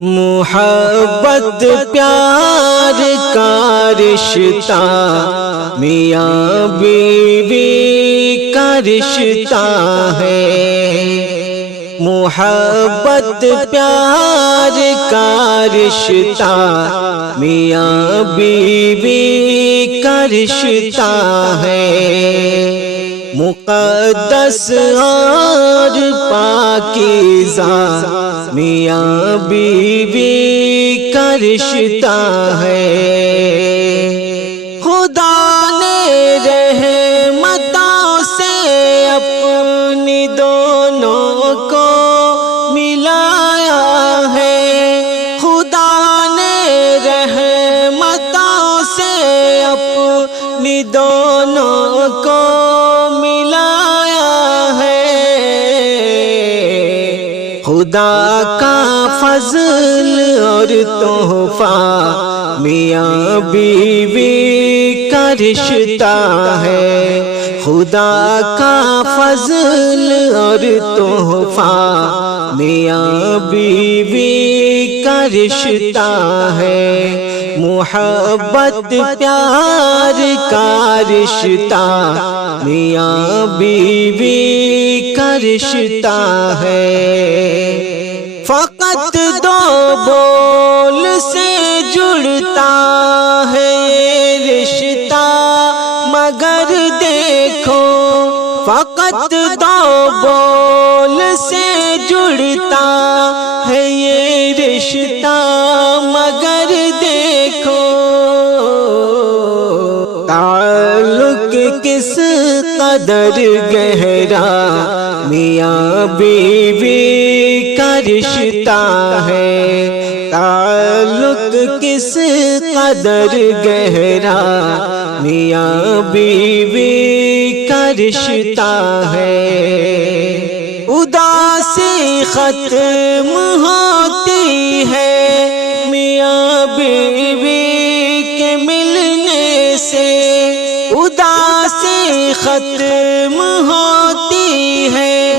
محبت پیار کا رشتہ، میاں بیوی کا رشتہ ہے۔ محبت پیار کا رشتہ، میاں بیوی کا رشتہ ہے۔ مقدس اور پاکیزہ میاں بیوی کا رشتہ ہے۔ خدا نے رحمتوں سے اپنی دونوں کو ملایا ہے۔ خدا نے رحمتوں سے اپنی دونوں کو خدا کا فضل اور تحفہ میاں بیوی کا رشتہ ہے۔ خدا کا فضل اور تحفہ میاں بیوی کا رشتہ ہے۔ محبت پیار کا رشتہ میاں بیوی کا رشتہ ہے۔ فقط دو بول سے جڑتا ہے یہ رشتہ، مگر دیکھو فقط دو بول سے جڑتا ہے یہ رشتہ، مگر دیکھو تعلق کس قدر گہرا میاں بیوی کا رشتہ ہے۔ تعلق کس قدر گہرا میاں بیوی کا رشتہ ہے۔ اداسی ختم ہوتی ہے میاں بیوی کے ملنے سے، اداسی ختم ہوتی ہے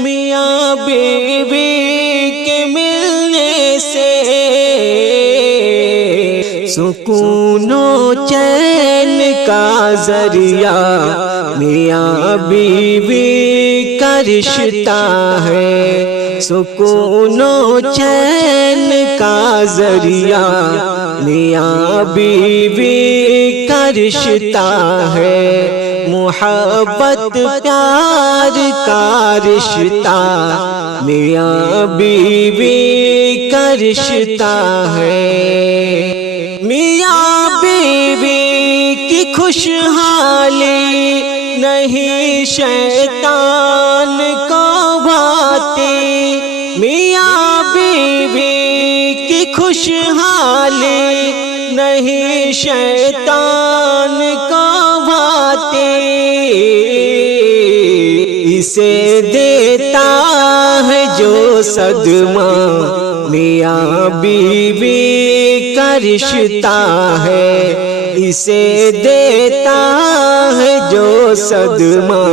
میاں بیوی کے ملنے سے۔ سکون و چین کا ذریعہ میاں بیوی کا رشتہ ہے۔ سکون و چین کا ذریعہ میاں بیوی کا رشتہ ہے۔ محبت پیار کا رشتہ میاں بیوی کا رشتہ ہے۔ میاں بیوی کی خوشحالی نہیں شیطان کو بھاتی، میاں بیوی کی خوشحالی نہیں شیطان کو بھاتی۔ اسے دیتا ہے جو صدمہ میاں بیوی کا رشتہ ہے۔ اسے دیتا ہے جو صدمہ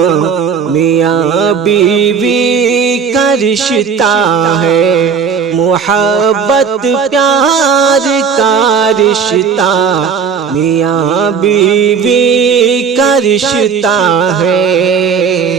میاں بیوی کا رشتہ ہے۔ محبت پیار کا رشتہ میاں بیوی کا رشتہ ہے۔